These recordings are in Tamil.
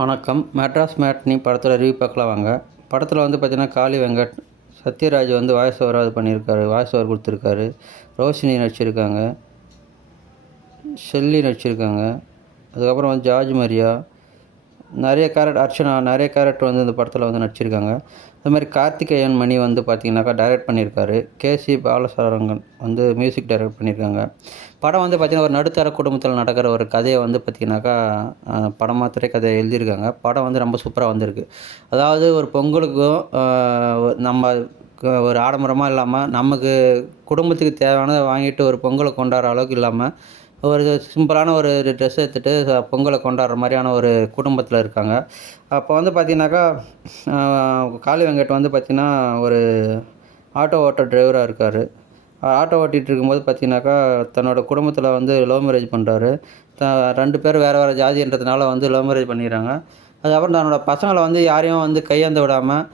வணக்கம். மெட்ராஸ் மேட்னி படத்தோட ரிவ்யூ பார்க்கலாம் வாங்க. படத்தில் வந்து பார்த்தீங்கன்னா, காளி வெங்கட், சத்யராஜ் வந்து வாய்ஸ் ஓவராக இது பண்ணியிருக்காரு. வாய்ஸ் ஓவர் கொடுத்துருக்காரு. ரோஷினி நடிச்சிருக்காங்க. ஷெல்லி நடிச்சிருக்காங்க. அதுக்கப்புறம் வந்து ஜார்ஜ் மரியா, அர்ச்சனா நிறைய கேரக்டர் வந்து இந்த படத்தில் வந்து நடிச்சிருக்காங்க. அதுமாதிரி கார்த்திகேயன் மணி வந்து பார்த்திங்கனாக்கா டைரக்ட் பண்ணியிருக்காரு. கேசி பாலசாரங்கன் வந்து மியூசிக் டைரக்ட் பண்ணியிருக்காங்க. படம் வந்து பார்த்திங்கன்னா, ஒரு நடுத்தர குடும்பத்தில் நடக்கிற ஒரு கதையை வந்து பார்த்திங்கனாக்கா படமாக திரைக்கதையை எழுதியிருக்காங்க. படம் வந்து ரொம்ப சூப்பராக வந்திருக்கு. அதாவது ஒரு பொங்கலுக்கும் நம்ம ஒரு ஆடம்பரமாக இல்லாமல், நமக்கு குடும்பத்துக்கு தேவையானதை வாங்கிட்டு ஒரு பொங்கலை கொண்டாடுற அளவுக்கு இல்லாமல், ஒரு சிம்பிளான ஒரு ட்ரெஸ் எடுத்துகிட்டு பொங்கலை கொண்டாடுற மாதிரியான ஒரு குடும்பத்தில் இருக்காங்க. அப்போ வந்து பார்த்திங்கனாக்கா, காளி வெங்கட் வந்து பார்த்திங்கன்னா ஒரு ஆட்டோ ஓட்டுற டிரைவராக இருக்கார். ஆட்டோ ஓட்டிகிட்டு இருக்கும்போது பார்த்திங்கனாக்கா, தன்னோட குடும்பத்தில் வந்து லவ் மேரேஜ் பண்ணுறாரு. 2 பேர் வேறு வேறு ஜாதின்றதுனால வந்து லவ் மேரேஜ் பண்ணிடுறாங்க. அதுக்கப்புறம் தன்னோட பசங்களை வந்து யாரையும் வந்து கையேந்த விடாமல்,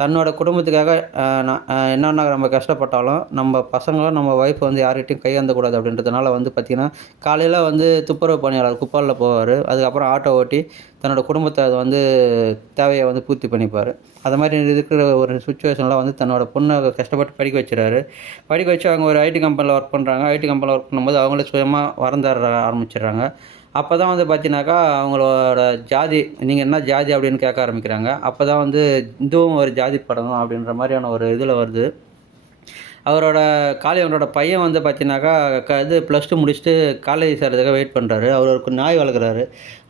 தன்னோட குடும்பத்துக்காக என்னென்ன நம்ம கஷ்டப்பட்டாலும் நம்ம பசங்களும் நம்ம ஒய்ஃப் வந்து யார்கிட்டையும் கையேந்தக்கூடாது அப்படின்றதுனால வந்து பார்த்திங்கன்னா, காலையில் வந்து துப்புரவு பணியாளர் குப்பாலில் போவார். அதுக்கப்புறம் ஆட்டோ ஓட்டி தன்னோட குடும்பத்தை அது வந்து தேவையை வந்து பூர்த்தி பண்ணிப்பார். அது மாதிரி இருக்கிற ஒரு சுச்சுவேஷனில் வந்து தன்னோட பொண்ணை கஷ்டப்பட்டு படிக்க வச்சுறாரு. படிக்க வச்சு அவங்க ஒரு ஐடி கம்பெனியில் ஒர்க் பண்ணுறாங்க. ஐடி கம்பெனியில் ஒர்க் பண்ணும்போது அவங்களே சுயமாக வரந்தர ஆரம்பிச்சிடுறாங்க. அப்போ தான் வந்து பார்த்தீங்கன்னாக்கா, அவங்களோட ஜாதி, நீங்கள் என்ன ஜாதி அப்படின்னு கேட்க ஆரம்பிக்கிறாங்க. அப்போ தான் வந்து இதுவும் ஒரு ஜாதி படம் அப்படின்ற மாதிரியான ஒரு இதில் வருது. அவரோட அவரோட பையன் வந்து பார்த்தீங்கன்னாக்கா, இது +2 முடிச்சுட்டு காலேஜ் சேர்றதுக்காக வெயிட் பண்ணுறாரு. அவர் ஒரு நாய் வளர்க்குறாரு.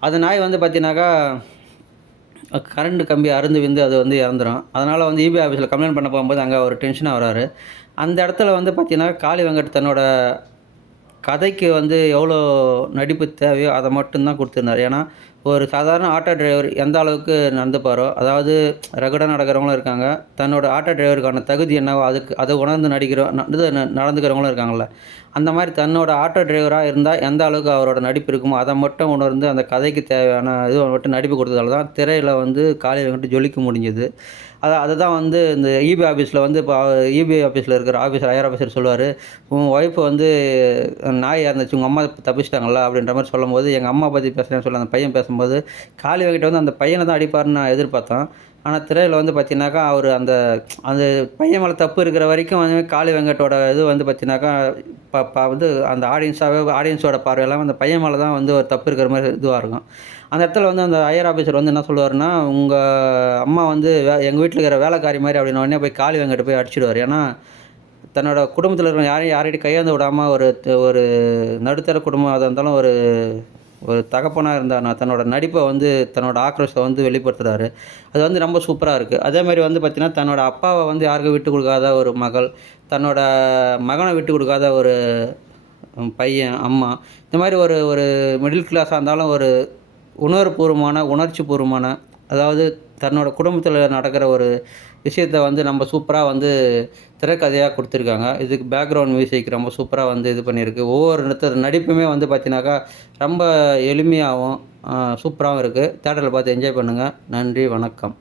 அந்த நாய் வந்து பார்த்தீங்கன்னாக்கா, கரண்ட் கம்பி அறுந்து விழுந்து அது வந்து இறந்துரும். அதனால் வந்து இபி ஆஃபீஸில் கம்ப்ளைண்ட் பண்ண போகும்போது அங்கே ஒரு டென்ஷனாக வராரு. அந்த இடத்துல வந்து பார்த்தீங்கன்னா, காளி வெங்கட் தன்னோட கதைக்கு வந்து எவ்வளோ நடிப்பு தேவையோ அதை மட்டும்தான் கொடுத்துருந்தார். ஏன்னா, ஒரு சாதாரண ஆட்டோ டிரைவர் எந்த அளவுக்கு நடந்துப்பாரோ, அதாவது ரெகுலராக நடக்கிறவங்களும் இருக்காங்க. தன்னோட ஆட்டோ டிரைவருக்கான தகுதி என்னவோ அதை உணர்ந்து நடந்துக்கிறவங்களும் இருக்காங்கள்ல. அந்த மாதிரி தன்னோட ஆட்டோ டிரைவராக இருந்தால் எந்த அளவுக்கு அவரோட நடிப்பு இருக்குமோ அதை மட்டும் உணர்ந்து அந்த கதைக்கு தேவையான இது மட்டும் நடிப்பு கொடுத்ததால தான் திரையில் வந்து காளி வெங்கட் ஜொலிக்க முடிஞ்சுது. அதுதான் வந்து இந்த இபி ஆஃபீஸில் வந்து இப்போ இபி ஆஃபீஸில் இருக்கிற ஹையர் ஆஃபீஸர் சொல்லுவார், உன் ஒய்ஃப் வந்து நாய் இறந்துச்சு, உங்கள் அம்மா தப்பிச்சிட்டாங்களா அப்படின்ற மாதிரி சொல்லும்போது, எங்கள் அம்மா பற்றி பேசுகிறேன்னு சொல்லி அந்த பையன் பேசும்போது, காளி வெங்கட் வந்து அந்த பையனை தான் அடிப்பார்னு நான் எதிர்பார்த்தேன். ஆனால் திரையில் வந்து பார்த்தீங்கன்னாக்கா, அவர் அந்த அந்த பையன் மேலே தப்பு இருக்கிற வரைக்கும் வந்து காளி வெங்கட்டோட இது வந்து பார்த்தீங்கன்னாக்கா, வந்து அந்த ஆடியன்ஸோட பார்வையெல்லாம் அந்த பையன் மேலே தான் வந்து ஒரு தப்பு இருக்கிற மாதிரி இதுவாக இருக்கும். அந்த இடத்துல வந்து அந்த ஹையர் ஆஃபீஸர் வந்து என்ன சொல்லுவாருன்னா, உங்கள் அம்மா வந்து எங்கள் வீட்டில் இருக்கிற வேலைக்காரி மாதிரி அப்படின்னு உடனே போய் காளி வெங்கட்ட போய் அடிச்சிடுவார். ஏன்னா, தன்னோட குடும்பத்தில் இருக்கிற யாரையும் கையாந்து விடாமல் ஒரு ஒரு நடுத்தர குடும்பம் அதாக இருந்தாலும் ஒரு ஒரு தகப்பனாக இருந்தானா தன்னோட நடிப்பை வந்து தன்னோட ஆக்ரோஷத்தை வந்து வெளிப்படுத்துகிறாரு. அது வந்து ரொம்ப சூப்பராக இருக்குது. அதேமாதிரி வந்து பார்த்திங்கன்னா, தன்னோட அப்பாவை வந்து யாருக்கும் விட்டு கொடுக்காத ஒரு மகள், தன்னோட மகனை விட்டு கொடுக்காத ஒரு பையன், அம்மா, இந்த மாதிரி ஒரு ஒரு மிடில் கிளாஸாக இருந்தாலும் ஒரு உணர்ச்சி பூர்வமான, அதாவது தன்னோட குடும்பத்தில் நடக்கிற ஒரு விஷயத்தை வந்து நம்ம சூப்பராக வந்து திரைக்கதையாக கொடுத்துருக்காங்க. இதுக்கு பேக்ரவுண்ட் மியூசிக் ரொம்ப சூப்பராக வந்து இது பண்ணியிருக்கு. ஒவ்வொரு நடிப்புமே வந்து பார்த்தீங்கன்னாக்கா ரொம்ப எளிமையாகவும் சூப்பராகவும் இருக்குது. தியேட்டரில் பார்த்து என்ஜாய் பண்ணுங்கள். நன்றி, வணக்கம்.